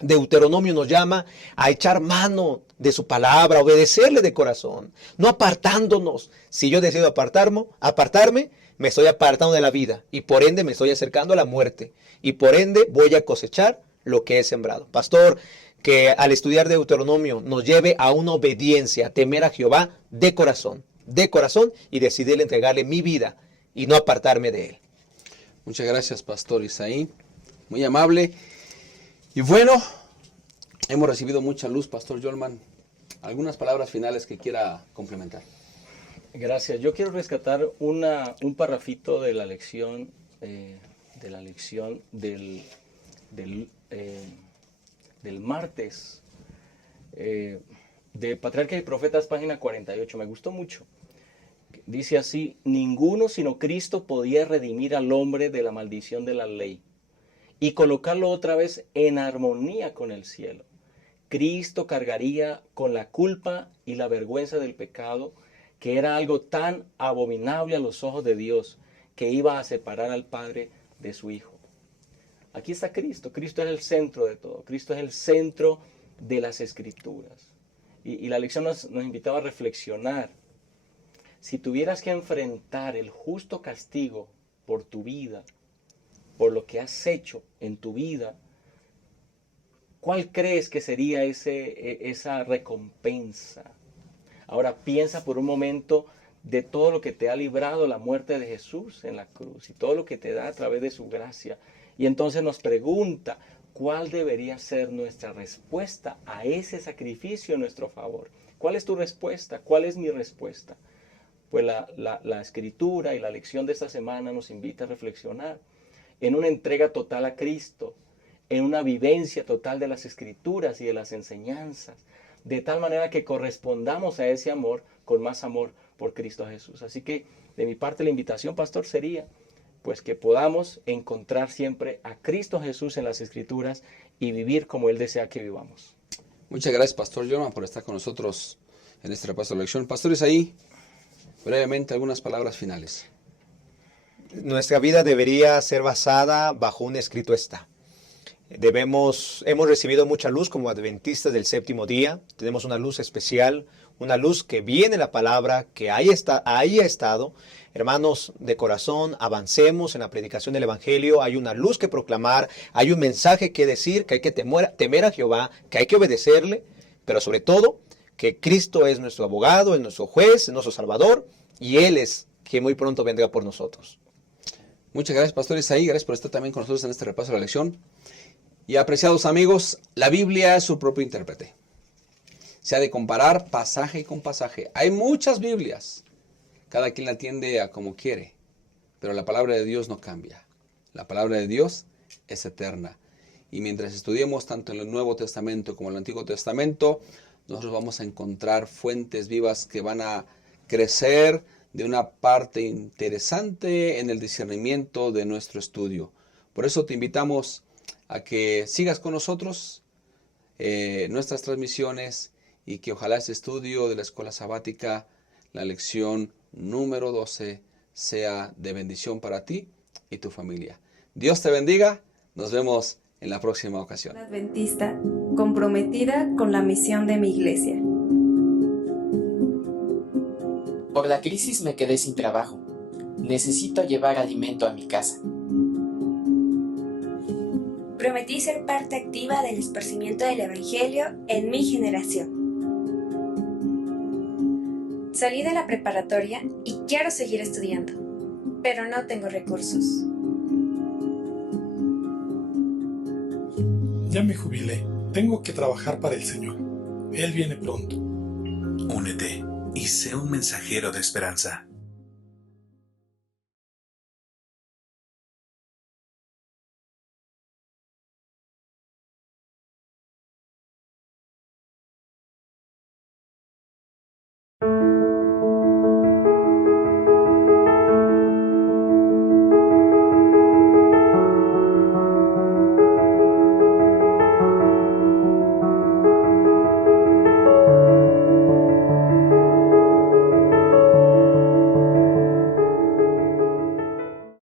Deuteronomio nos llama a echar mano de su palabra, a obedecerle de corazón, no apartándonos. Si yo decido apartarme, me estoy apartando de la vida y por ende me estoy acercando a la muerte y por ende voy a cosechar lo que he sembrado. Pastor, que al estudiar Deuteronomio nos lleve a una obediencia, a temer a Jehová de corazón y decidir entregarle mi vida y no apartarme de él. Muchas gracias, Pastor Isaí. Muy amable. Y bueno, hemos recibido mucha luz, Pastor Yolman. ¿Algunas palabras finales que quiera complementar? Gracias. Yo quiero rescatar un parrafito de la lección, del martes, de Patriarcas y Profetas, página 48. Me gustó mucho. Dice así: ninguno sino Cristo podía redimir al hombre de la maldición de la ley y colocarlo otra vez en armonía con el cielo. Cristo cargaría con la culpa y la vergüenza del pecado, que era algo tan abominable a los ojos de Dios, que iba a separar al Padre de su Hijo. Aquí está Cristo. Cristo es el centro de todo. Cristo es el centro de las Escrituras. Y la lección nos invitaba a reflexionar. Si tuvieras que enfrentar el justo castigo por tu vida, por lo que has hecho en tu vida, ¿cuál crees que sería esa recompensa? Ahora piensa por un momento de todo lo que te ha librado la muerte de Jesús en la cruz y todo lo que te da a través de su gracia. Y entonces nos pregunta, ¿cuál debería ser nuestra respuesta a ese sacrificio en nuestro favor? ¿Cuál es tu respuesta? ¿Cuál es mi respuesta? Pues la escritura y la lección de esta semana nos invita a reflexionar en una entrega total a Cristo, en una vivencia total de las Escrituras y de las enseñanzas, de tal manera que correspondamos a ese amor con más amor por Cristo Jesús. Así que de mi parte la invitación, pastor, sería pues que podamos encontrar siempre a Cristo Jesús en las Escrituras y vivir como Él desea que vivamos. Muchas gracias, Pastor Yolman, por estar con nosotros en este repaso de la lección. Pastor Isaí, brevemente algunas palabras finales. Nuestra vida debería ser basada bajo un escrito está. Hemos recibido mucha luz como adventistas del séptimo día. Tenemos una luz especial, una luz que viene de la palabra, que ahí ha estado. Hermanos de corazón, avancemos en la predicación del Evangelio. Hay una luz que proclamar, hay un mensaje que decir, que hay que temer a Jehová, que hay que obedecerle, pero sobre todo que Cristo es nuestro abogado, es nuestro juez, es nuestro Salvador, y Él es quien muy pronto vendrá por nosotros. Muchas gracias, Pastor Isaí. Gracias por estar también con nosotros en este repaso de la lección. Y apreciados amigos, la Biblia es su propio intérprete. Se ha de comparar pasaje con pasaje. Hay muchas Biblias. Cada quien la atiende a como quiere. Pero la palabra de Dios no cambia. La palabra de Dios es eterna. Y mientras estudiemos tanto en el Nuevo Testamento como en el Antiguo Testamento, nosotros vamos a encontrar fuentes vivas que van a crecer de una parte interesante en el discernimiento de nuestro estudio. Por eso te invitamos a que sigas con nosotros nuestras transmisiones y que ojalá este estudio de la escuela sabática, la lección número 12, sea de bendición para ti y tu familia. Dios te bendiga. Nos vemos en la próxima ocasión. Adventista, comprometida con la misión de mi iglesia. Por la crisis me quedé sin trabajo. Necesito llevar alimento a mi casa. Prometí ser parte activa del esparcimiento del Evangelio en mi generación. Salí de la preparatoria y quiero seguir estudiando, pero no tengo recursos. Ya me jubilé. Tengo que trabajar para el Señor. Él viene pronto. Únete y sé un mensajero de esperanza.